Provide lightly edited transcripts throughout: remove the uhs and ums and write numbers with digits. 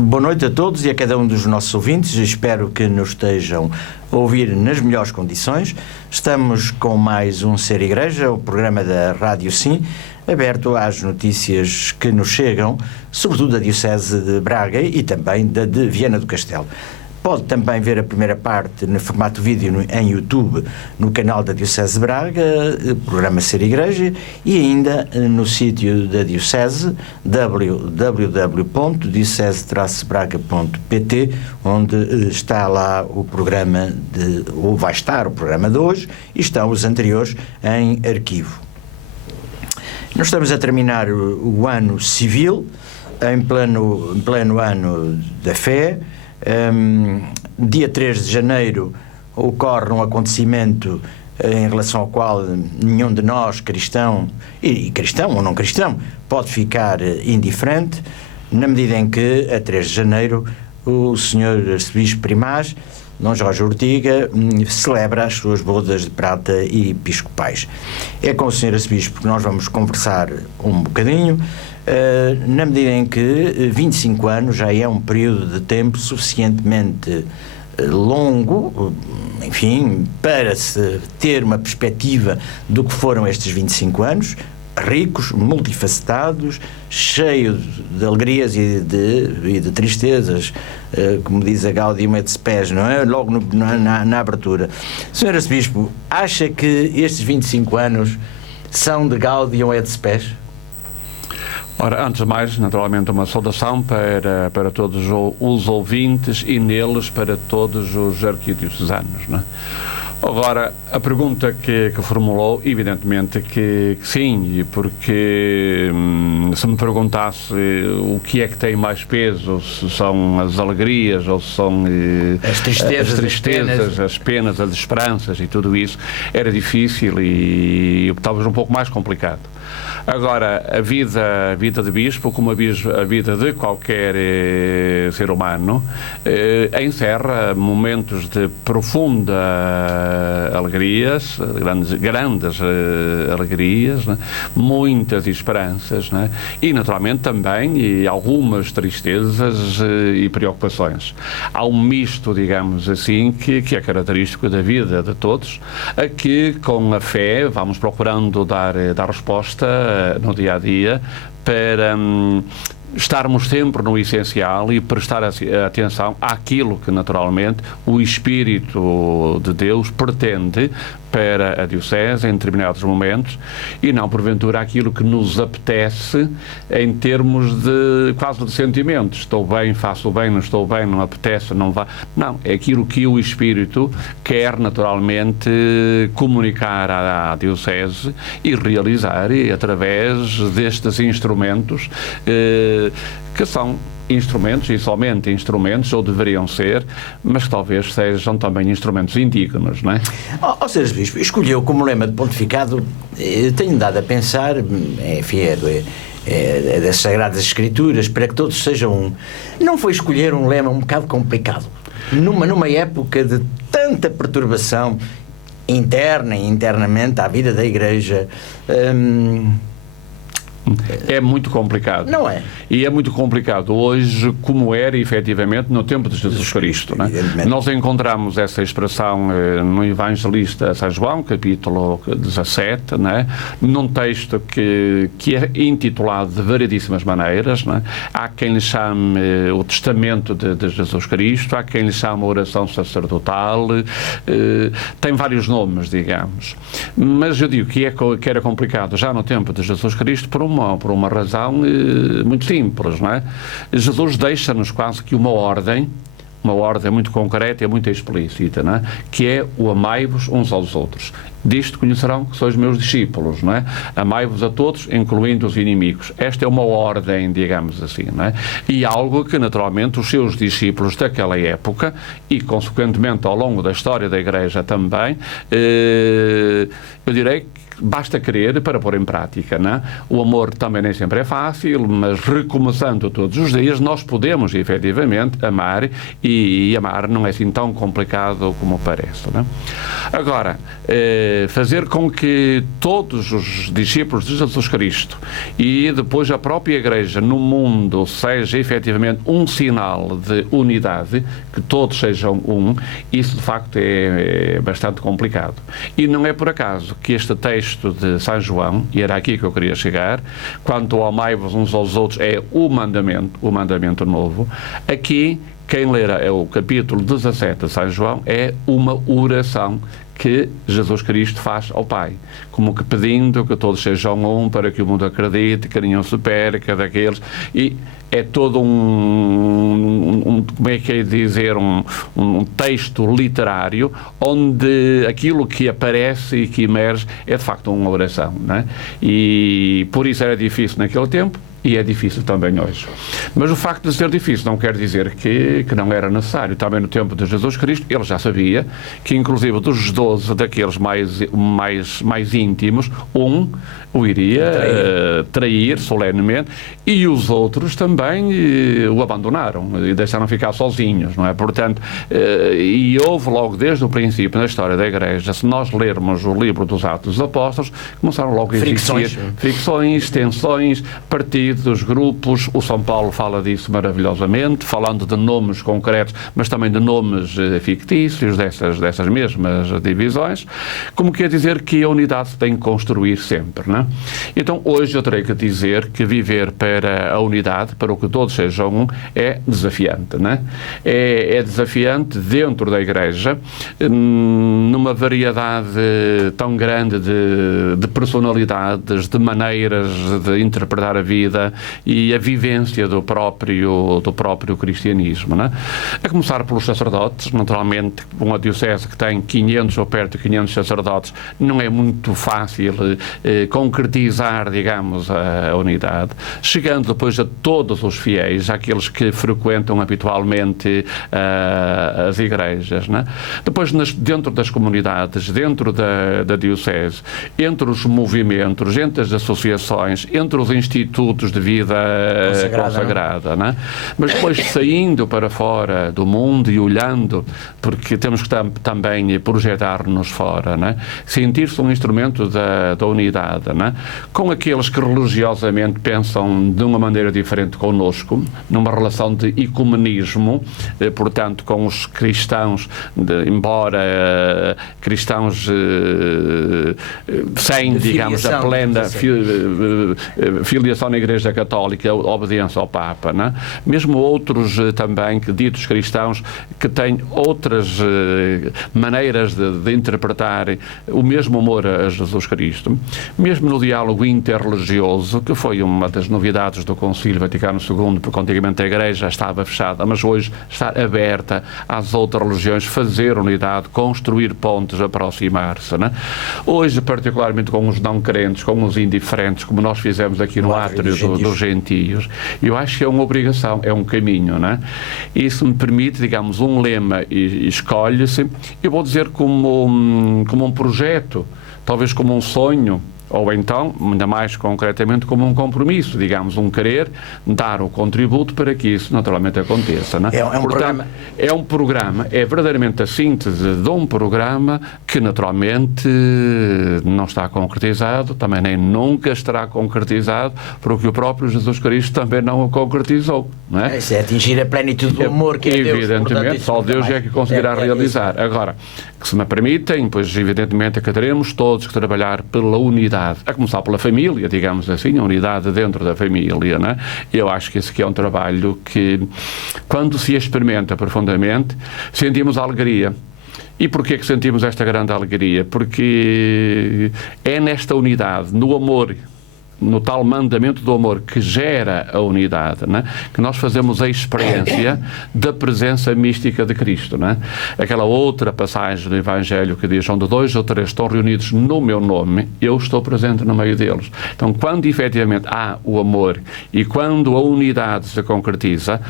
Boa noite a todos e a cada um dos nossos ouvintes. Espero que nos estejam a ouvir nas melhores condições. Estamos com mais um Ser Igreja, o programa da Rádio Sim, aberto às notícias que nos chegam, sobretudo da Diocese de Braga e também da de Viana do Castelo. Pode também ver a primeira parte no formato vídeo em YouTube, no canal da Diocese de Braga, programa Ser Igreja, e ainda no sítio da Diocese, www.diocese-braga.pt, onde está lá o programa, ou vai estar o programa de hoje, e estão os anteriores em arquivo. Nós estamos a terminar o ano civil, em pleno ano da fé. Dia 3 de janeiro ocorre um acontecimento em relação ao qual nenhum de nós, cristão ou não cristão, pode ficar indiferente, na medida em que, a 3 de janeiro, o Sr. Arcebispo Primaz, Dom Jorge Ortiga, celebra as suas bodas de prata e episcopais. É com o Sr. Arcebispo que nós vamos conversar um bocadinho, na medida em que 25 anos já é um período de tempo suficientemente longo, enfim, para se ter uma perspectiva do que foram estes 25 anos, ricos, multifacetados, cheios de alegrias e de tristezas, como diz a Gaudium et Spes, não é? Logo na abertura. Sr. Arcebispo, acha que estes 25 anos são de Gaudium et Spes? Ora, antes de mais, naturalmente, uma saudação para todos os ouvintes e neles para todos os arquidiocesanos, não é? Agora, a pergunta que formulou, evidentemente que sim, porque se me perguntasse o que é que tem mais peso, se são as alegrias ou se são as tristezas, as penas, as esperanças e tudo isso, era difícil e talvez um pouco mais complicado. Agora, a vida de bispo, como a vida de qualquer ser humano, encerra momentos de profunda alegrias, grandes alegrias, né? Muitas esperanças, né? E naturalmente também algumas tristezas e preocupações. Há um misto, digamos assim, que é característico da vida de todos, a que com a fé vamos procurando dar resposta no dia a dia para estarmos sempre no essencial e prestar atenção àquilo que naturalmente o Espírito de Deus pretende para a Diocese em determinados momentos e não porventura aquilo que nos apetece em termos de quase de sentimentos. Estou bem, faço bem, não estou bem, não apetece, não vá. Não, é aquilo que o Espírito quer naturalmente comunicar à Diocese e realizar através destes instrumentos que são instrumentos, e somente instrumentos, ou deveriam ser, mas que talvez sejam também instrumentos indignos, não é? Sr. Bispo, escolheu como lema de pontificado, tenho dado a pensar, enfim, é das Sagradas Escrituras, para que todos sejam um. Não foi escolher um lema um bocado complicado, numa época de tanta perturbação interna e internamente à vida da Igreja? É muito complicado. Não é? E é muito complicado hoje, como era efetivamente no tempo de Jesus Cristo. Não é? Nós encontramos essa expressão no Evangelista São João, capítulo 17, não é? Num texto que é intitulado de variedíssimas maneiras. Não é? Há quem lhe chame o Testamento de Jesus Cristo, há quem lhe chame a oração sacerdotal, tem vários nomes, digamos. Mas eu digo que era complicado já no tempo de Jesus Cristo por uma razão muito simples, não é? Jesus deixa-nos quase que uma ordem muito concreta e muito explícita, não é? Que é o amai-vos uns aos outros. Disto conhecerão que sois meus discípulos, não é? Amai-vos a todos, incluindo os inimigos. Esta é uma ordem, digamos assim, não é? E algo que, naturalmente, os seus discípulos daquela época, e, consequentemente, ao longo da história da Igreja também, eu direi que basta querer para pôr em prática, não é? O amor também nem sempre é fácil, mas recomeçando todos os dias, nós podemos, efetivamente, amar, e amar não é assim tão complicado como parece, não é? Agora, fazer com que todos os discípulos de Jesus Cristo e depois a própria Igreja no mundo seja efetivamente um sinal de unidade, que todos sejam um, isso de facto é bastante complicado. E não é por acaso que este texto de São João, e era aqui que eu queria chegar, quanto ao amai-vos uns aos outros, é o mandamento novo. Aqui, quem ler é o capítulo 17 de São João, é uma oração que Jesus Cristo faz ao Pai, como que pedindo que todos sejam um, para que o mundo acredite, que nenhum se perca daqueles, e é todo como é que é dizer, um texto literário, onde aquilo que aparece e que emerge é de facto uma oração, não é? E por isso era difícil naquele tempo, e é difícil também hoje. Mas o facto de ser difícil não quer dizer que não era necessário. Também no tempo de Jesus Cristo, ele já sabia que, inclusive, dos 12, daqueles mais íntimos, um o iria trair solenemente, e os outros também o abandonaram e deixaram ficar sozinhos, não é? Portanto, e houve logo desde o princípio, na história da Igreja, se nós lermos o livro dos Atos dos Apóstolos, começaram logo a existir fricções, tensões, partidos, grupos. O São Paulo fala disso maravilhosamente, falando de nomes concretos, mas também de nomes fictícios dessas mesmas divisões, como quer dizer que a unidade se tem que construir sempre, não é? Então, hoje eu terei que dizer que viver para a unidade, para o que todos sejam um, é desafiante, não é? É desafiante dentro da Igreja, numa variedade tão grande de personalidades, de maneiras de interpretar a vida e a vivência do próprio cristianismo, não é? A começar pelos sacerdotes. Naturalmente, uma diocese que tem 500 ou perto de 500 sacerdotes, não é muito fácil concretizar, digamos, a unidade. Chegando depois a todos os fiéis, àqueles que frequentam habitualmente as igrejas, não é? Depois, dentro das comunidades, dentro da diocese, entre os movimentos, entre as associações, entre os institutos de vida consagrada, não é? Mas depois, saindo para fora do mundo e olhando, porque temos que também projetar-nos fora, não é? Sentir-se um instrumento da unidade, não é? Com aqueles que religiosamente pensam de uma maneira diferente connosco, numa relação de ecumenismo, portanto, com os cristãos, embora cristãos sem, digamos, a plena filiação na Igreja Católica, obediência ao Papa, não é? Mesmo outros também, ditos cristãos, que têm outras maneiras de interpretar o mesmo amor a Jesus Cristo. Mesmo no diálogo interreligioso, que foi uma das novidades do Concílio Vaticano II, porque antigamente a Igreja estava fechada, mas hoje está aberta às outras religiões, fazer unidade, construir pontes, aproximar-se, né? Hoje, particularmente com os não crentes, com os indiferentes, como nós fizemos aqui no átrio dos gentios, eu acho que é uma obrigação, é um caminho, né? Isso me permite, digamos, um lema e escolhe-se, eu vou dizer como um projeto, talvez como um sonho, ou então, ainda mais concretamente, como um compromisso, digamos, um querer dar o contributo para que isso naturalmente aconteça, não é? Portanto, é um programa, é verdadeiramente a síntese de um programa que naturalmente não está concretizado, também nem nunca estará concretizado, porque o próprio Jesus Cristo também não o concretizou, não é? Isso é atingir a plenitude do amor que é Deus. Evidentemente, só Deus é que conseguirá realizar. Agora, que se me permitem, pois evidentemente que teremos todos que trabalhar pela unidade, a começar pela família, digamos assim, a unidade dentro da família, não é? Eu acho que esse aqui é um trabalho que, quando se experimenta profundamente, sentimos alegria. E porquê que sentimos esta grande alegria? Porque é nesta unidade, no amor, no tal mandamento do amor que gera a unidade, né? Que nós fazemos a experiência da presença mística de Cristo, né? Aquela outra passagem do Evangelho que diz: onde 2 ou 3 estão reunidos no meu nome, eu estou presente no meio deles. Então, quando efetivamente há o amor e quando a unidade se concretiza,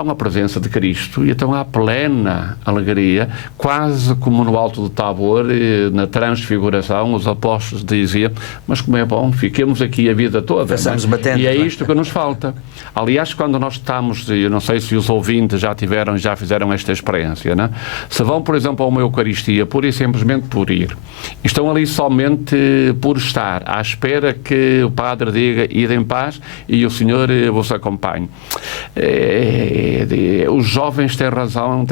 há uma presença de Cristo e então há plena alegria, quase como no Alto do Tabor, na Transfiguração, os apóstolos diziam, mas como é bom, fiquemos aqui a vida toda. E é isto que nos falta. Aliás, quando nós estamos, eu não sei se os ouvintes já fizeram esta experiência, né? Se vão, por exemplo, a uma Eucaristia, pura e simplesmente por ir, estão ali somente por estar, à espera que o Padre diga, ide em paz e o Senhor vos acompanhe. Os jovens têm razão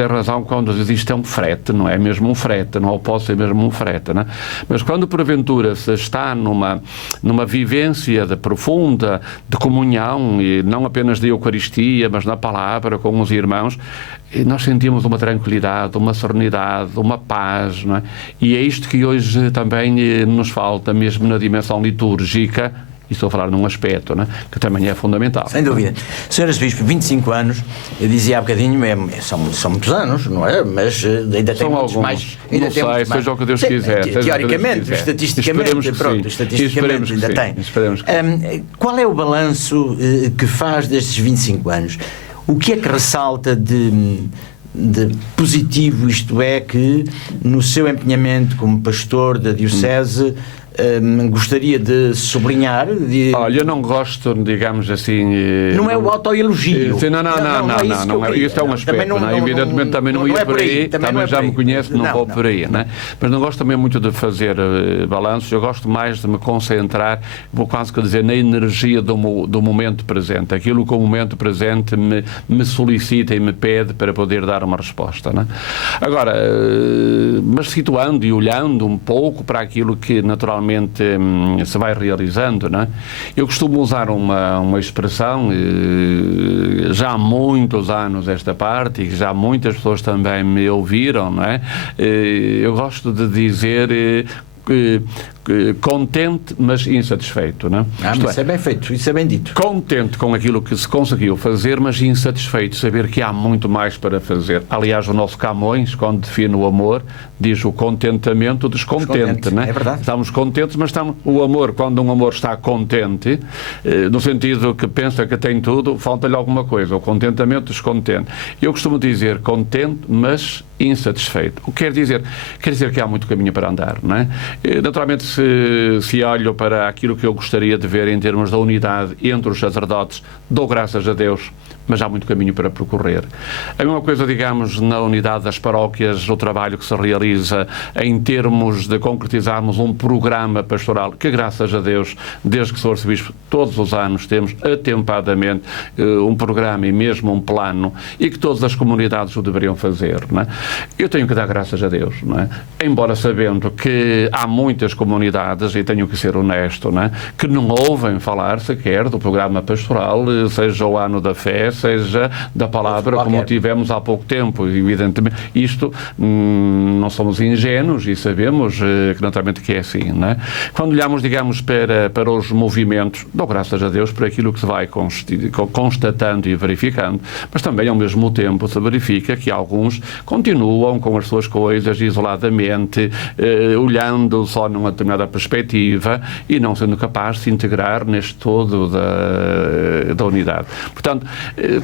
quando dizem isto é um frete, não é mesmo um frete, não pode ser mesmo um frete, né? Mas quando porventura se está numa vivência profunda de comunhão, e não apenas de Eucaristia, mas na palavra com os irmãos, nós sentimos uma tranquilidade, uma serenidade, uma paz, não é? E é isto que hoje também nos falta, mesmo na dimensão litúrgica, e estou a falar num aspecto, né, que também é fundamental. Sem dúvida. Sr. Arcebispo, 25 anos, eu dizia há bocadinho, são muitos anos, não é? Mas ainda tem muitos mais. Não sei, seja o que Deus quiser. Teoricamente, estatisticamente, estatisticamente ainda tem. Qual é o balanço que faz destes 25 anos? O que é que ressalta de positivo, isto é, que no seu empenhamento como pastor da Diocese gostaria de sublinhar? Olha, eu não gosto, digamos assim... Não é o autoelogio. Não é. Isso é um aspecto, evidentemente também não ia por aí, também já me conhece, não vou por aí, né? Mas não gosto também muito de fazer balanços, eu gosto mais de me concentrar, vou quase que dizer, na energia do momento presente, aquilo que o momento presente me solicita e me pede para poder dar uma resposta, né? Agora, mas situando e olhando um pouco para aquilo que naturalmente se vai realizando, não é? Eu costumo usar uma expressão, já há muitos anos esta parte, e já muitas pessoas também me ouviram, não é? Eu gosto de dizer contente, mas insatisfeito, não é? Mas isso é bem feito, isso é bem dito. Contente com aquilo que se conseguiu fazer, mas insatisfeito, saber que há muito mais para fazer. Aliás, o nosso Camões, quando define o amor, diz o contentamento descontente, não é? É verdade. Estamos contentes, mas o amor, quando um amor está contente, no sentido que pensa que tem tudo, falta-lhe alguma coisa, o contentamento descontente. Eu costumo dizer contente, mas insatisfeito. O que quer dizer? Quer dizer que há muito caminho para andar, não é? Naturalmente, se olho para aquilo que eu gostaria de ver em termos da unidade entre os sacerdotes, dou graças a Deus, mas há muito caminho para percorrer. A mesma coisa, digamos, na unidade das paróquias, o trabalho que se realiza em termos de concretizarmos um programa pastoral, que graças a Deus, desde que sou arcebispo, todos os anos temos atempadamente um programa e mesmo um plano, e que todas as comunidades o deveriam fazer, não é? Eu tenho que dar graças a Deus, não é? Embora sabendo que há muitas comunidades, e tenho que ser honesto, não é? Que não ouvem falar sequer do programa pastoral, seja o ano da fé, seja da palavra, como tivemos há pouco tempo. Evidentemente, isto não somos ingênuos e sabemos que naturalmente que é assim, não é? Quando olhamos, digamos, para os movimentos, dou graças a Deus por aquilo que se vai constatando e verificando, mas também ao mesmo tempo se verifica que alguns continuam com as suas coisas isoladamente, olhando só numa determinada perspectiva e não sendo capaz de se integrar neste todo da unidade. Portanto,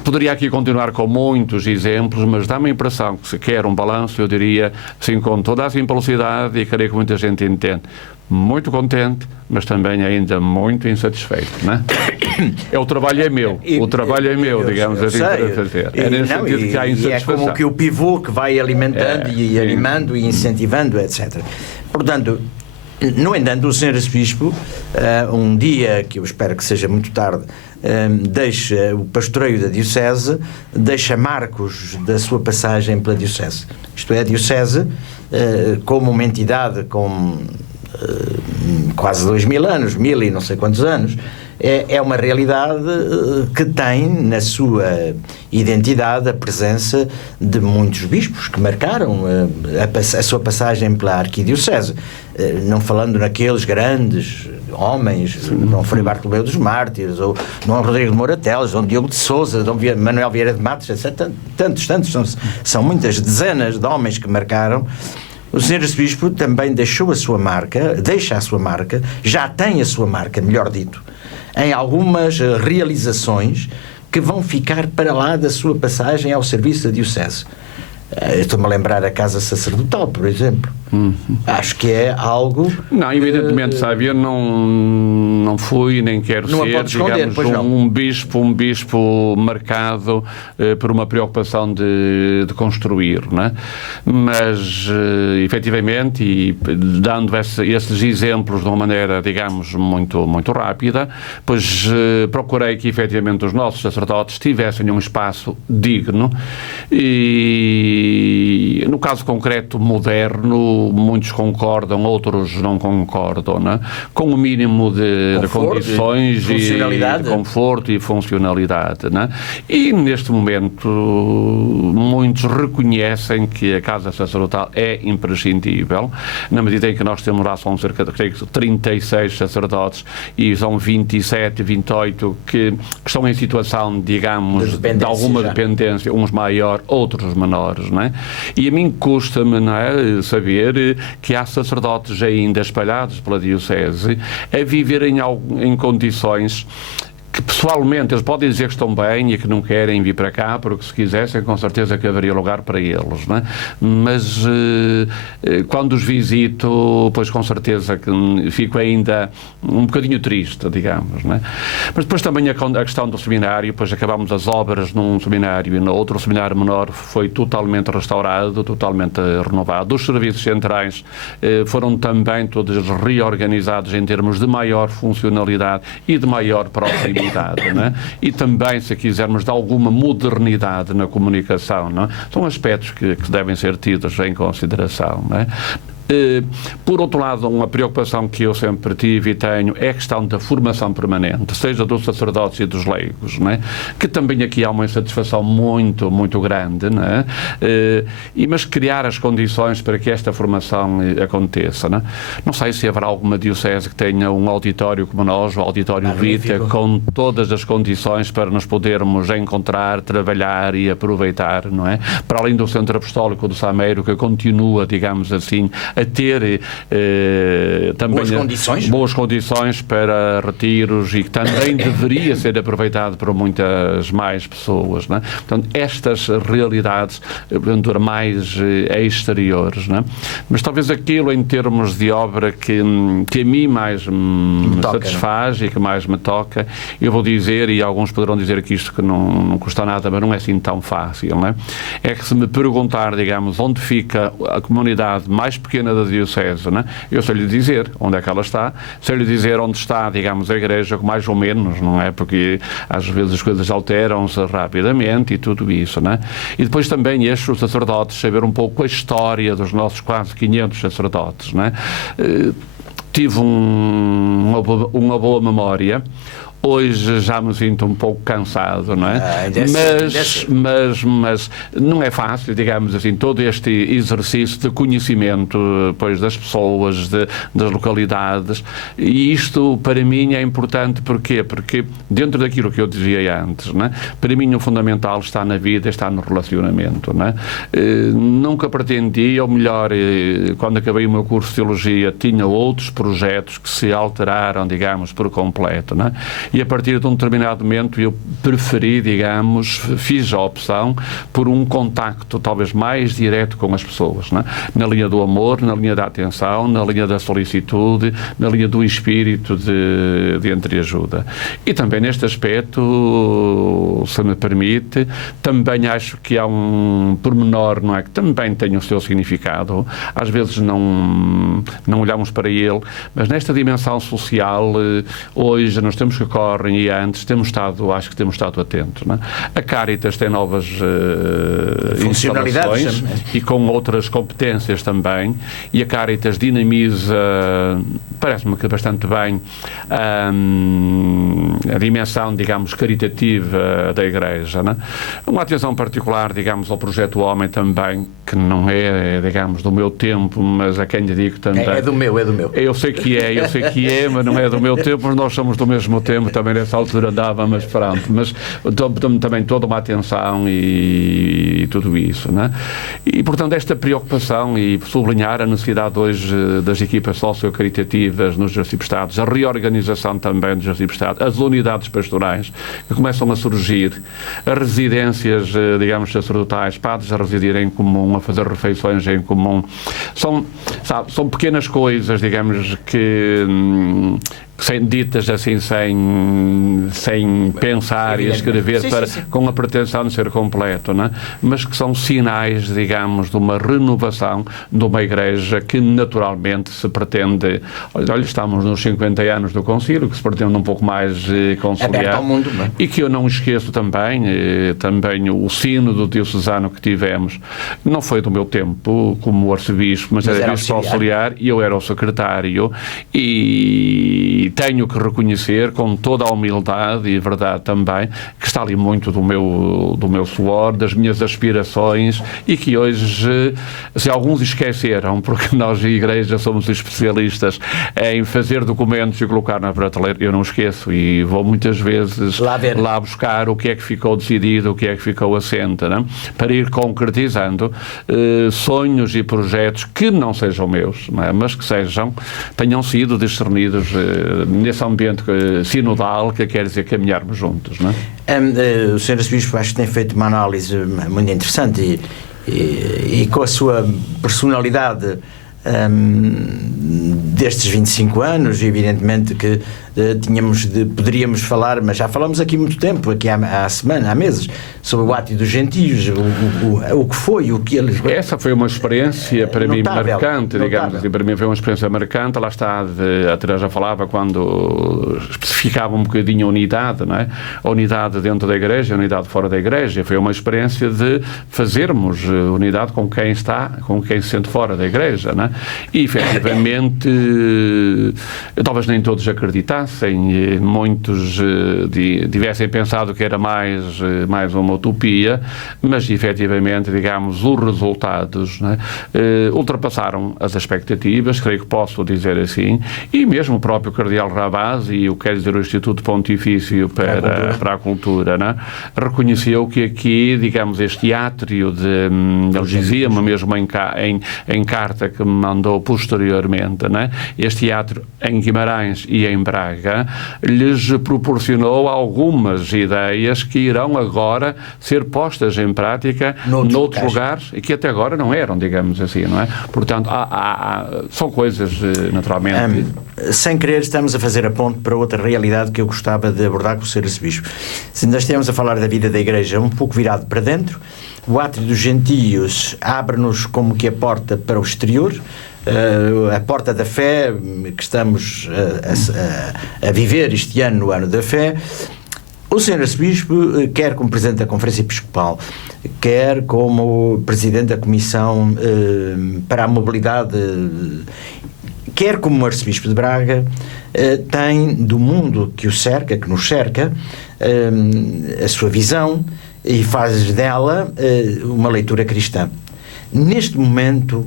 poderia aqui continuar com muitos exemplos, mas dá-me a impressão que se quer um balanço, eu diria, assim, com toda a simplicidade, e creio que muita gente entende, muito contente, mas também ainda muito insatisfeito, não é? O trabalho é meu, digamos assim, para fazer. É nesse sentido que há insatisfação. É como que o pivô que vai alimentando e animando e incentivando, etc. Portanto, no entanto, o Sr. Arcebispo, um dia, que eu espero que seja muito tarde, deixa o pastoreio da Diocese, deixa marcos da sua passagem pela Diocese. Isto é, a Diocese, como uma entidade com quase 2000 anos, 1000 e não sei quantos anos, é uma realidade que tem na sua identidade a presença de muitos bispos que marcaram a sua passagem pela Arquidiocese, não falando naqueles grandes homens, Dom Frei Bartolomeu dos Mártires, ou Dom Rodrigo de Moura Teles, Dom Diogo de Sousa, Dom Manuel Vieira de Matos, etc. Tantos, são muitas dezenas de homens que marcaram. O Sr. Arcebispo também deixa a sua marca, já tem a sua marca, melhor dito, em algumas realizações que vão ficar para lá da sua passagem ao serviço da Diocese. Estou-me a lembrar a Casa Sacerdotal, por exemplo. Acho que é algo... Não, evidentemente, sabe, eu não fui, nem quero ser, digamos, um bispo marcado por uma preocupação de construir, não é? Mas, efetivamente, e dando esses exemplos de uma maneira, digamos, muito, muito rápida, pois procurei que, efetivamente, os nossos sacerdotes tivessem um espaço digno e, no caso concreto, moderno, muitos concordam, outros não concordam, não é? Com o mínimo de condições e de conforto e funcionalidade, não é? E neste momento muitos reconhecem que a Casa Sacerdotal é imprescindível, na medida em que nós temos lá, são cerca de 36 sacerdotes e são 27, 28 que estão em situação, digamos, de alguma dependência, uns maior, outros menores, não é? E a mim custa-me, não é, saber que há sacerdotes ainda espalhados pela Diocese a viverem em condições que pessoalmente eles podem dizer que estão bem e que não querem vir para cá, porque se quisessem, com certeza que haveria lugar para eles, não é? Mas quando os visito, pois com certeza que fico ainda um bocadinho triste, digamos, não é? Mas depois também a questão do seminário, pois acabámos as obras num seminário e no outro seminário menor foi totalmente restaurado, totalmente renovado. Os serviços centrais foram também todos reorganizados em termos de maior funcionalidade e de maior proximidade. Não é? E também, se quisermos, de alguma modernidade na comunicação, não é? São aspectos que devem ser tidos em consideração, não é? Por outro lado, uma preocupação que eu sempre tive e tenho é a questão da formação permanente, seja dos sacerdotes e dos leigos, não é? Que também aqui há uma insatisfação muito, muito grande, não é? Mas criar as condições para que esta formação aconteça, não é? Não sei se haverá alguma diocese que tenha um auditório como nós, o Auditório Vita, com todas as condições para nos podermos encontrar, trabalhar e aproveitar, não é? Para além do Centro Apostólico do Sameiro, que continua, digamos assim, a ter também boas condições para retiros e que também deveria ser aproveitado por muitas mais pessoas, não é? Portanto, estas realidades mais exteriores, não é? Mas talvez aquilo em termos de obra que a mim mais me satisfaz e que mais me toca, eu vou dizer, e alguns poderão dizer que isto que não custa nada, mas não é assim tão fácil, não é? É que se me perguntar, digamos, onde fica a comunidade mais pequena da Diocese, não é? Eu sei lhe dizer onde é que ela está, sei lhe dizer onde está, digamos, a igreja, mais ou menos, não é? Porque às vezes as coisas alteram-se rapidamente e tudo isso, não é? E depois também os sacerdotes, saber um pouco a história dos nossos quase 500 sacerdotes, não é? Tive uma boa memória. Hoje já me sinto um pouco cansado, não é? Mas não é fácil, digamos assim, todo este exercício de conhecimento, pois, das pessoas, das localidades, e isto para mim é importante. Porquê? Porque dentro daquilo que eu dizia antes, não é? Para mim o fundamental está na vida, está no relacionamento, não é? Nunca pretendi, ou melhor, quando acabei o meu curso de Teologia, tinha outros projetos que se alteraram, digamos, por completo, não é? E a partir de um determinado momento eu preferi, digamos, fiz a opção por um contacto talvez mais direto com as pessoas, não é? Na linha do amor, na linha da atenção, na linha da solicitude, na linha do espírito de entreajuda. E também neste aspecto, se me permite, também acho que há um pormenor, não é? Que também tem o seu significado. Às vezes não olhamos para ele, mas nesta dimensão social, hoje, nos tempos que correm e antes, acho que temos estado atentos, não é? A Cáritas tem novas instalações e com outras competências também, e a Cáritas dinamiza, parece-me que bastante bem, a dimensão, digamos, caritativa da Igreja, não é? Uma atenção particular, digamos, ao Projeto Homem também, que não é, digamos, do meu tempo, mas a quem lhe digo também. É do meu. Eu sei que é, mas não é do meu tempo, mas nós somos do mesmo tempo também nessa altura dava, mas pronto. Mas também toda uma atenção e tudo isso, né? E, portanto, esta preocupação e sublinhar a necessidade hoje das equipas sociocaritativas nos arciprestados, a reorganização também dos arciprestados, as unidades pastorais que começam a surgir, as residências, digamos, sacerdotais, padres a residir em comum, a fazer refeições em comum. São pequenas coisas, digamos, que ditas assim sem pensar e escrever com a pretensão de ser completo, não é? Mas que são sinais, digamos, de uma renovação de uma igreja que naturalmente se pretende, olha, estamos nos 50 anos do Concílio, que se pretende um pouco mais consolidar, ao mundo, não é? E que eu não esqueço também o sínodo diocesano que tivemos, não foi do meu tempo como arcebispo, mas era bispo auxiliar e eu era o secretário, e tenho que reconhecer com toda a humildade e verdade também que está ali muito do meu suor, das minhas aspirações, e que hoje, se alguns esqueceram, porque nós, a Igreja, somos especialistas em fazer documentos e colocar na prateleira, eu não esqueço e vou muitas vezes lá buscar o que é que ficou decidido, o que é que ficou assente, não? Para ir concretizando sonhos e projetos que não sejam meus, não é? Mas que tenham sido discernidos nesse ambiente sinodal, que quer dizer caminharmos juntos, não é? O Sr. Arcebispo acho que tem feito uma análise muito interessante e com a sua personalidade destes 25 anos, evidentemente que poderíamos falar, mas já falamos aqui muito tempo, aqui há meses, sobre o Átrio dos Gentios, o que foi, o que eles... Essa foi uma experiência para mim marcante, digamos assim, para mim foi uma experiência marcante. Lá está, a Teresa já falava quando especificava um bocadinho a unidade, não é? A unidade dentro da Igreja, a unidade fora da Igreja. Foi uma experiência de fazermos unidade com quem se sente fora da Igreja, não é? E, efetivamente, talvez nem todos acreditassem, muitos tivessem pensado que era mais uma utopia, mas, efetivamente, digamos, os resultados, não é? Ultrapassaram as expectativas, creio que posso dizer assim, e mesmo o próprio Cardeal Rabasi, e o que quer dizer o Instituto Pontifício para a Cultura, não é? Reconheceu que aqui, digamos, este átrio eles diziam-me mesmo em carta que me mandou posteriormente, né? Este teatro em Guimarães e em Braga lhes proporcionou algumas ideias que irão agora ser postas em prática noutros lugares e que até agora não eram, digamos assim, não é? Portanto, são coisas naturalmente... sem querer, estamos a fazer a ponte para outra realidade que eu gostava de abordar com o Sr. Arcebispo. Se nós estivermos a falar da vida da Igreja um pouco virado para dentro, o Átrio dos Gentios abre-nos como que a porta para o exterior, a porta da fé que estamos a viver este ano, no ano da fé. O Sr. Arcebispo, quer como Presidente da Conferência Episcopal, quer como Presidente da Comissão para a Mobilidade, quer como Arcebispo de Braga, tem do mundo que o cerca, que nos cerca, a sua visão, e faz dela uma leitura cristã. Neste momento,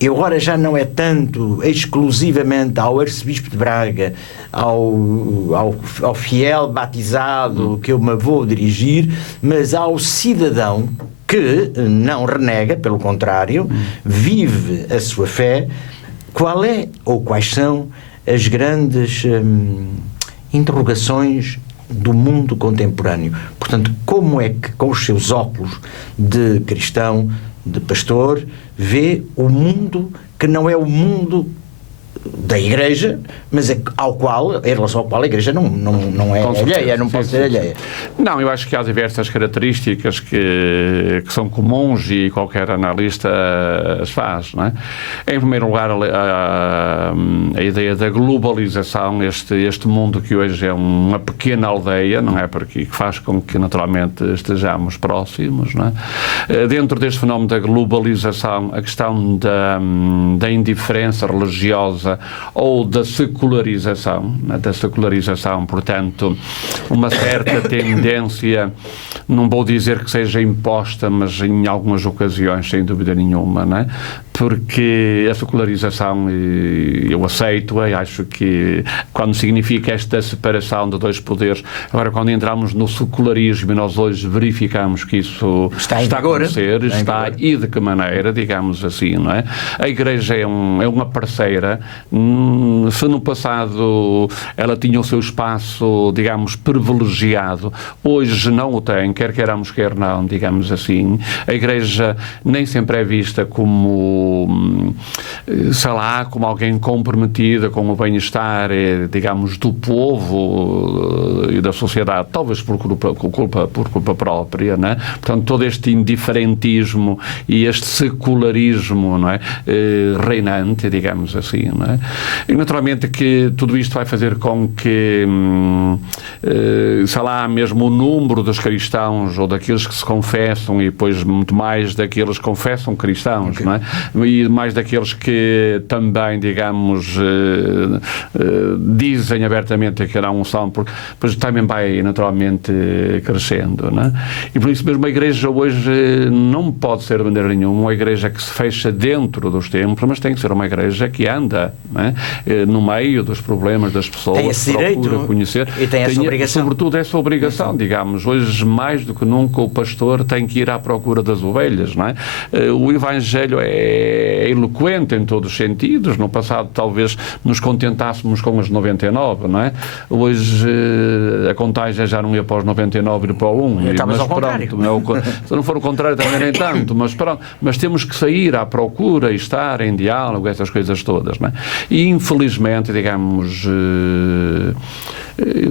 e agora já não é tanto exclusivamente ao Arcebispo de Braga, ao fiel batizado que eu me vou dirigir, mas ao cidadão que não renega, pelo contrário, vive a sua fé. Qual é ou quais são as grandes interrogações do mundo contemporâneo? Portanto, como é que, com os seus óculos de cristão, de pastor, vê o mundo que não é o mundo da Igreja, mas em relação ao qual a Igreja não é alheia, não pode ser alheia. Não, eu acho que há diversas características que são comuns e qualquer analista as faz, não é? Em primeiro lugar, a ideia da globalização, este mundo que hoje é uma pequena aldeia, não é? Porque faz com que naturalmente estejamos próximos, não é? Dentro deste fenómeno da globalização, a questão da indiferença religiosa religiosa ou da secularização, portanto, uma certa tendência, não vou dizer que seja imposta, mas em algumas ocasiões, sem dúvida nenhuma, não é? Porque a secularização, eu aceito-a, e acho que quando significa esta separação de dois poderes, agora quando entramos no secularismo e nós hoje verificamos que isso está a acontecer, e de que maneira, digamos assim, não é? A Igreja é uma parceira. Se no passado ela tinha o seu espaço, digamos, privilegiado, hoje não o tem, quer queiramos, quer não, digamos assim. A Igreja nem sempre é vista como, sei lá, como alguém comprometida com o bem-estar, digamos, do povo e da sociedade, talvez por culpa própria, não é? Portanto, todo este indiferentismo e este secularismo, não é? Reinante, digamos assim, não é? E naturalmente que tudo isto vai fazer com que, sei lá, mesmo o número dos cristãos ou daqueles que se confessam, e depois muito mais daqueles que confessam cristãos, não é? E mais daqueles que também, digamos, dizem abertamente que não são, porque depois também vai naturalmente crescendo, não é? E por isso mesmo a Igreja hoje não pode ser de maneira nenhuma uma Igreja que se fecha dentro dos templos, mas tem que ser uma Igreja que anda, não é? No meio dos problemas das pessoas, procura conhecer. E tem essa obrigação. Sobretudo essa obrigação, digamos. Hoje, mais do que nunca, o pastor tem que ir à procura das ovelhas, não é? O Evangelho é eloquente em todos os sentidos. No passado, talvez, nos contentássemos com as 99, não é? Hoje, a contagem já não ia para os 99 e para o 1. Mas ao contrário. Se não for o contrário, também nem tanto. Mas pronto. Mas temos que sair à procura e estar em diálogo, essas coisas todas, não é? E, infelizmente, digamos,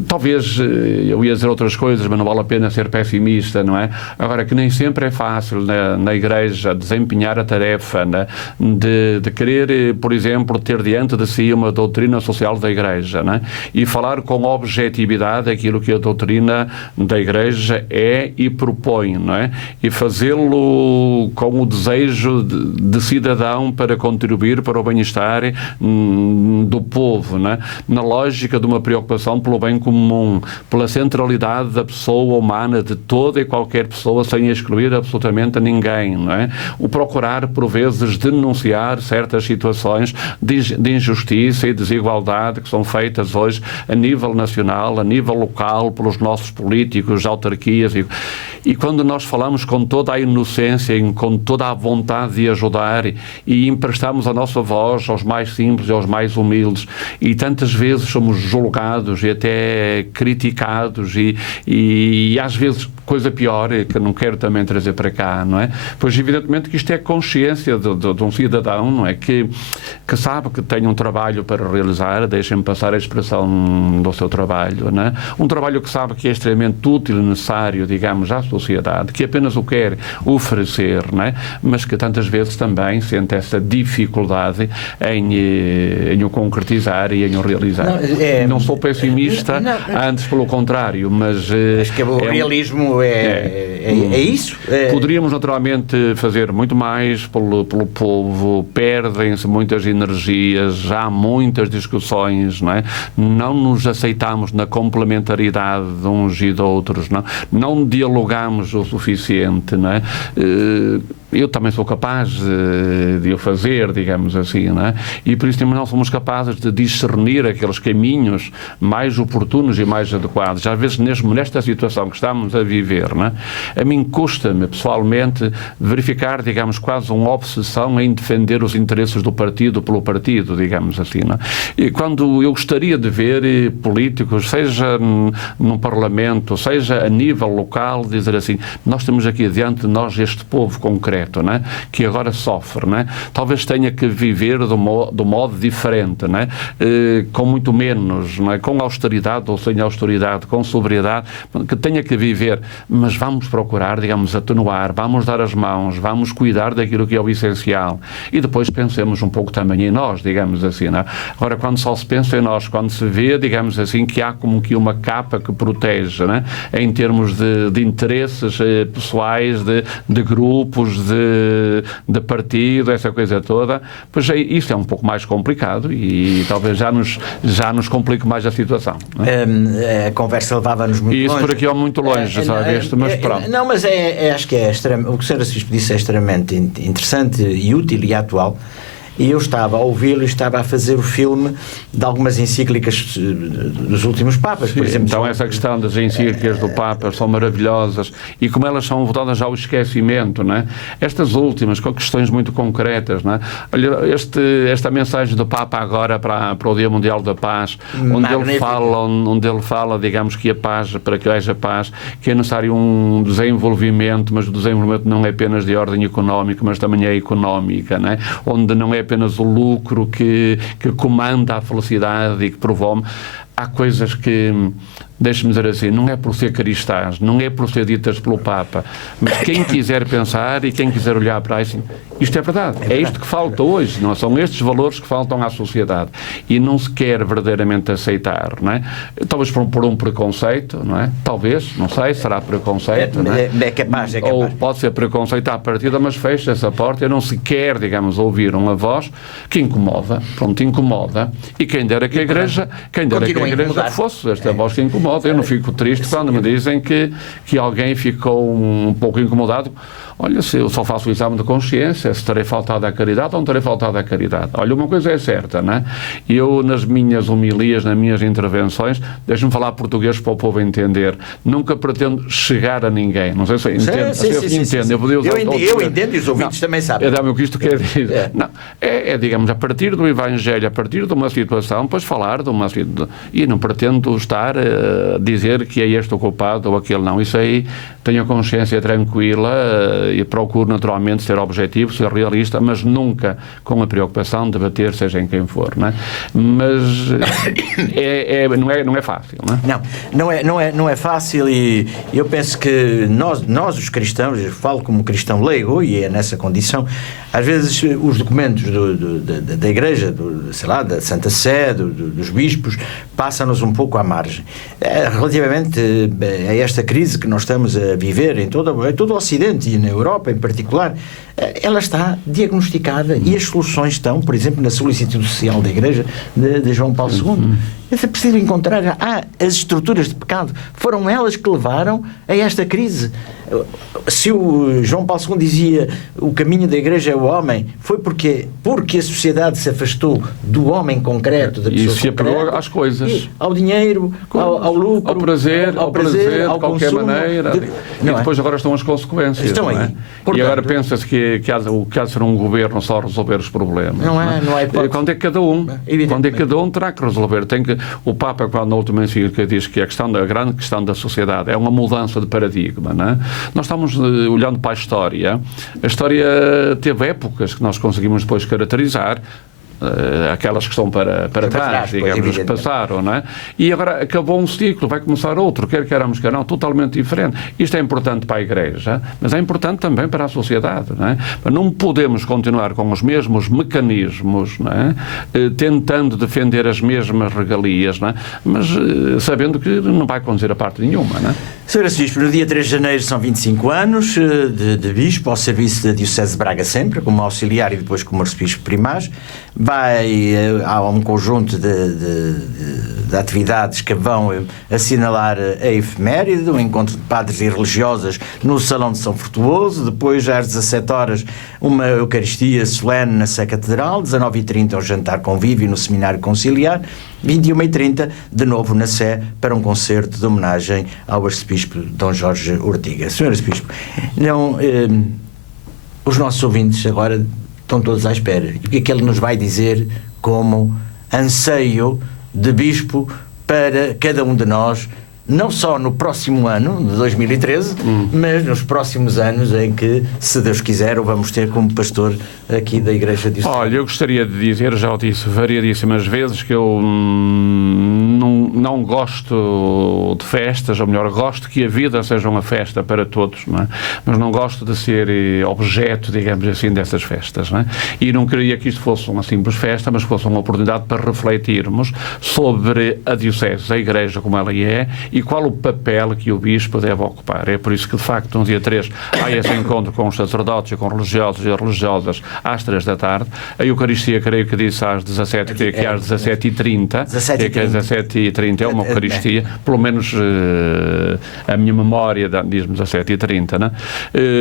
talvez eu ia dizer outras coisas, mas não vale a pena ser pessimista, não é? Agora, que nem sempre é fácil na Igreja desempenhar a tarefa, né, de querer, por exemplo, ter diante de si uma doutrina social da Igreja, né, e falar com objetividade aquilo que a doutrina da Igreja é e propõe, não é? E fazê-lo com o desejo de cidadão para contribuir para o bem-estar do povo, né? Na lógica de uma preocupação pelo bem comum, pela centralidade da pessoa humana, de toda e qualquer pessoa, sem excluir absolutamente a ninguém, não é? O procurar, por vezes, denunciar certas situações de injustiça e desigualdade que são feitas hoje a nível nacional, a nível local, pelos nossos políticos, autarquias, e quando nós falamos com toda a inocência e com toda a vontade de ajudar e emprestamos a nossa voz aos mais simples e aos mais humildes, e tantas vezes somos julgados e até criticados e às vezes, coisa pior, que eu não quero também trazer para cá, não é? Pois evidentemente que isto é consciência de um cidadão, não é? Que sabe que tem um trabalho para realizar, deixem-me passar a expressão do seu trabalho, não é? Um trabalho que sabe que é extremamente útil e necessário, digamos, à sociedade, que apenas o quer oferecer, não é? Mas que tantas vezes também sente essa dificuldade em o concretizar e em o realizar. Não sou pessimista, antes pelo contrário, mas acho que o realismo é isso. Poderíamos naturalmente fazer muito mais pelo povo, perdem-se muitas energias, há muitas discussões, não é? Não nos aceitamos na complementaridade de uns e de outros, não dialogamos o suficiente, não é? Eu também sou capaz de o fazer, digamos assim, não é? E por isso também não somos capazes de discernir aqueles caminhos mais oportunos e mais adequados. Às vezes, nesta situação que estamos a viver, não é? A mim custa-me, pessoalmente, verificar, digamos, quase uma obsessão em defender os interesses do partido pelo partido, digamos assim, não é? E quando eu gostaria de ver políticos, seja num parlamento, seja a nível local, dizer assim, nós temos aqui diante de nós este povo concreto, não é? Que agora sofre, não é? Talvez tenha que viver do modo diferente, não é? Com muito menos, não é? Com austeridade ou sem austeridade, com sobriedade, que tenha que viver, mas vamos procurar, digamos, atenuar, vamos dar as mãos, vamos cuidar daquilo que é o essencial e depois pensemos um pouco também em nós, digamos assim, não é? Agora, quando só se pensa em nós, quando se vê, digamos assim, que há como que uma capa que protege, não é? Em termos de interesses pessoais, de grupos, de partido, essa coisa toda, pois isso é um pouco mais complicado e talvez já nos complique mais a situação. Não é? A conversa levava-nos muito longe. E isso por aqui é muito longe, sabe? Mas pronto. Não, mas acho que o que o Sr. Arcebispo disse é extremamente interessante e útil e atual. E eu estava a ouvi-lo e estava a fazer o filme de algumas encíclicas dos últimos Papas, por exemplo. Então essa questão das encíclicas do Papa são maravilhosas e como elas são voltadas ao esquecimento, não é? Estas últimas, com questões muito concretas, não é? Olha, esta mensagem do Papa agora para o Dia Mundial da Paz, onde ele fala, digamos, que a paz, para que haja paz, que é necessário um desenvolvimento, mas o desenvolvimento não é apenas de ordem económica, mas também é económica, não é? Onde não é apenas o lucro que comanda a felicidade e que promove. Há coisas que, deixe-me dizer assim, não é por ser cristãs, não é por ser ditas pelo Papa, mas quem quiser pensar e quem quiser olhar para isso, isto é verdade. É isto que falta hoje, não são estes valores que faltam à sociedade e não se quer verdadeiramente aceitar, não é? Talvez por um preconceito, não é? Talvez, não sei, será preconceito, não é? É capaz. Ou pode ser preconceito à partida, mas fecha-se a porta e não se quer, digamos, ouvir uma voz que incomoda, incomoda, e quem dera que a Igreja fosse esta voz que incomoda. Eu não fico triste quando me dizem que alguém ficou um pouco incomodado. Olha, se eu só faço o exame de consciência, se terei faltado à caridade ou não terei faltado à caridade. Olha, uma coisa é certa, não é? Eu, nas minhas homilias, nas minhas intervenções, deixe-me falar português para o povo entender. Nunca pretendo chegar a ninguém. Não sei se entende. Eu entendo e os ouvintes também sabem. É o que isto quer dizer. Não, digamos, a partir do Evangelho, a partir de uma situação, depois falar de uma situação. E não pretendo estar a dizer que é este o culpado ou aquele não. Isso aí, tenho a consciência tranquila e procuro naturalmente ser objetivo, ser realista, mas nunca com a preocupação de debater seja em quem for, não é? Mas não é fácil, não é? Não é fácil e eu penso que nós os cristãos, eu falo como cristão leigo e é nessa condição, às vezes os documentos da Igreja, sei lá, da Santa Sé, dos bispos, passam-nos um pouco à margem. Relativamente a esta crise que nós estamos a viver em todo o Ocidente e na Europa em particular, ela está diagnosticada e as soluções estão, por exemplo, na solicitude social da Igreja de João Paulo II. É preciso encontrar as estruturas de pecado. Foram elas que levaram a esta crise. Se o João Paulo II dizia o caminho da Igreja é o homem, foi porque a sociedade se afastou do homem concreto, da pessoa e se apegou às coisas, ao dinheiro, ao lucro, ao prazer, ao de qualquer consumo, maneira. E depois agora estão as consequências. Estão aí. Portanto, e agora pensa-se que há de ser um governo só resolver os problemas. Não é quando é que cada um terá que resolver. O Papa, quando na última encíclica diz que a grande questão da sociedade é uma mudança de paradigma, não é? Nós estamos olhando para a história teve épocas que nós conseguimos depois caracterizar, aquelas que estão para trás, digamos, que passaram, não é? E agora acabou um ciclo, vai começar outro, quer queiramos, quer não, totalmente diferente. Isto é importante para a Igreja, mas é importante também para a sociedade, não é? Mas não podemos continuar com os mesmos mecanismos, não é? Tentando defender as mesmas regalias, não é? Mas sabendo que não vai conduzir a parte nenhuma, não é? Sr. Arcebispo, no dia 3 de janeiro são 25 anos de bispo ao serviço da Diocese de Braga sempre, como auxiliar e depois como arcebispo primaz. Há um conjunto de atividades que vão assinalar a efeméride, um encontro de padres e religiosas no Salão de São Frutuoso, depois às 17 horas uma Eucaristia solene na Sé Catedral, 19h30 o jantar convívio no Seminário Conciliar, 21h30 de novo na Sé para um concerto de homenagem ao arcebispo Dom Jorge Ortiga. Sr. Arcebispo, os nossos ouvintes agora estão todos à espera. E o que é que ele nos vai dizer como anseio de bispo para cada um de nós, não só no próximo ano, de 2013, mas nos próximos anos em que, se Deus quiser, o vamos ter como pastor aqui da Igreja de Diocesana? Olha, eu gostaria de dizer, já o disse variadíssimas vezes, que eu não gosto de festas, ou melhor, gosto que a vida seja uma festa para todos, não é? Mas não gosto de ser objeto, digamos assim, dessas festas, não é? E não queria que isto fosse uma simples festa, mas fosse uma oportunidade para refletirmos sobre a Diocese, a Igreja como ela é, e e qual o papel que o Bispo deve ocupar. É por isso que, de facto, no dia 3 há esse encontro com os sacerdotes e com religiosos e religiosas às 3 da tarde. A Eucaristia, creio que disse às 17, que é às 17h30. 17h30 é uma Eucaristia, pelo menos a minha memória diz-me 17h30, né?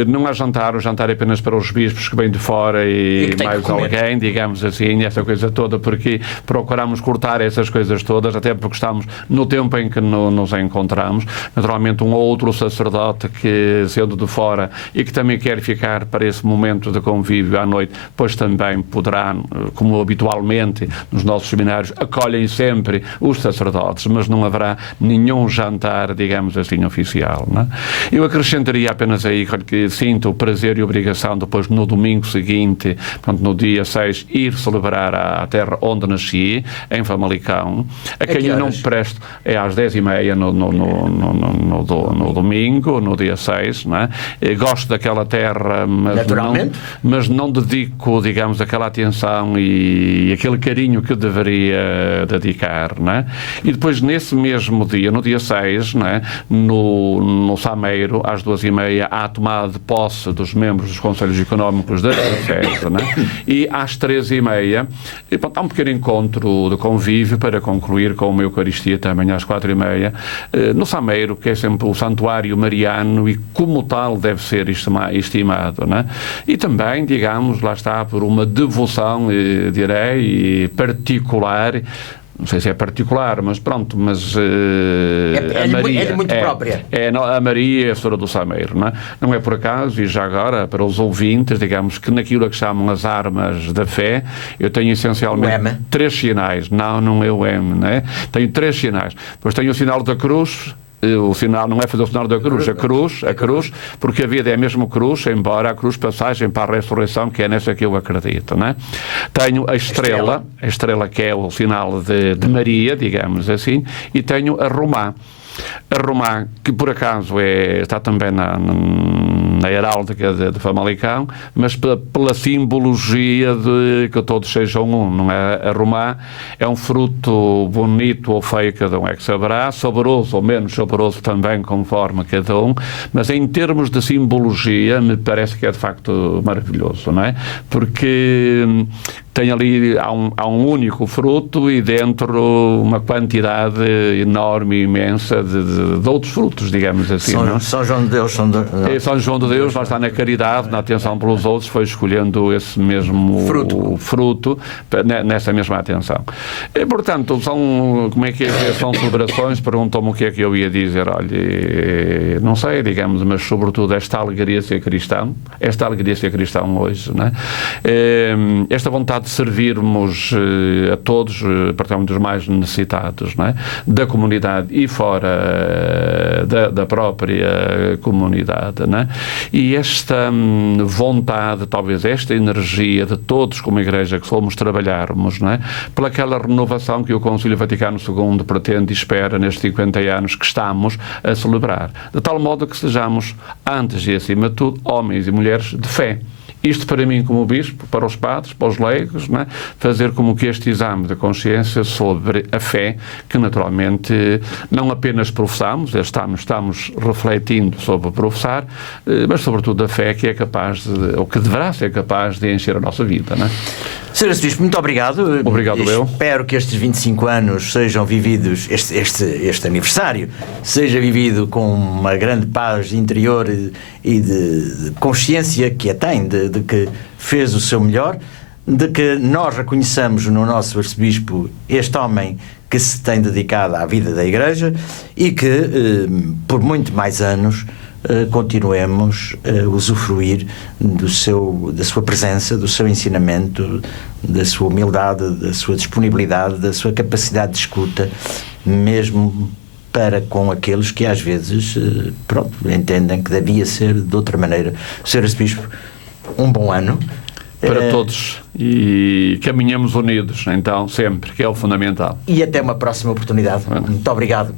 Não há jantar, o jantar é apenas para os bispos que vêm de fora e mais alguém, digamos assim, essa coisa toda, porque procuramos cortar essas coisas todas, até porque estamos no tempo em que nos encontramos. Naturalmente, um ou outro sacerdote que, sendo de fora e que também quer ficar para esse momento de convívio à noite, pois também poderá, como habitualmente nos nossos seminários, acolhem sempre os sacerdotes, mas não haverá nenhum jantar, digamos assim, oficial, não é? Eu acrescentaria apenas aí que sinto o prazer e obrigação depois, no domingo seguinte, portanto, no dia 6, ir celebrar a terra onde nasci, em Famalicão, a quem eu não presto, é às 10h30 no domingo, no dia 6, não é? Gosto daquela terra, mas não dedico, digamos, aquela atenção e aquele carinho que deveria dedicar, não é? E depois, nesse mesmo dia, no dia 6, não é? No Sameiro, às 2h30, há a tomada de posse dos membros dos Conselhos Económicos da Diocese, não é? E às 3h30, há um pequeno encontro de convívio para concluir com uma Eucaristia também às 4h30, no Sameiro, que é sempre o santuário mariano e como tal deve ser estimado, não é? E também, digamos, lá está, por uma devoção, direi, particular. Não sei se é particular, mas pronto, mas a Maria é muito própria. A Maria é a Senhora do Sameiro, não é? Não é por acaso, e já agora, para os ouvintes, digamos que naquilo que chamam as armas da fé, eu tenho essencialmente 3 sinais. Não é o M, não é? Tenho 3 sinais. Depois tenho o sinal da cruz. O sinal não é fazer o sinal da cruz, a cruz, porque a vida é mesmo cruz, embora a cruz passagem para a ressurreição, que é nessa que eu acredito, não é? Tenho a estrela que é o sinal de Maria, digamos assim, e tenho a romã. A romã, que por acaso está também na heráldica de Famalicão, mas pela simbologia de que todos sejam um, não é? A romã é um fruto bonito ou feio, cada um é que saberá, saboroso ou menos saboroso também, conforme cada um, mas em termos de simbologia, me parece que é de facto maravilhoso, não é? Porque tem ali, há um único fruto e dentro uma quantidade enorme e imensa de outros frutos, digamos assim. São João de Deus. São João de Deus, lá está na caridade, na atenção pelos outros, foi escolhendo esse mesmo fruto nessa mesma atenção. E, portanto, são celebrações, perguntam-me o que é que eu ia dizer. Olha, não sei, digamos, mas sobretudo esta alegria de ser cristão hoje, não é? Esta vontade de servirmos a todos, particularmente os mais necessitados, não é? Da comunidade e fora da própria comunidade, não é? E esta vontade, talvez esta energia de todos como Igreja que somos, trabalharmos, não é? Pela aquela renovação que o Concílio Vaticano II pretende e espera nestes 50 anos que estamos a celebrar, de tal modo que sejamos, antes e acima de tudo, homens e mulheres de fé. Isto para mim como bispo, para os padres, para os leigos, não é? Fazer como que este exame de consciência sobre a fé, que naturalmente não apenas professamos, estamos refletindo sobre professar, mas sobretudo a fé que é capaz ou que deverá ser capaz de encher a nossa vida, não é? Sr. Arcebispo, muito obrigado. Obrigado, eu. Espero que estes 25 anos sejam vividos, este aniversário, seja vivido com uma grande paz interior e de consciência que a tem, de que fez o seu melhor, de que nós reconheçamos no nosso Arcebispo este homem que se tem dedicado à vida da Igreja e que, por muito mais anos, continuemos a usufruir da sua presença, do seu ensinamento, da sua humildade, da sua disponibilidade, da sua capacidade de escuta, mesmo para com aqueles que às vezes entendem que devia ser de outra maneira. Sr. Arcebispo, um bom ano para todos e caminhamos unidos, então, sempre, que é o fundamental. E até uma próxima oportunidade. Muito obrigado.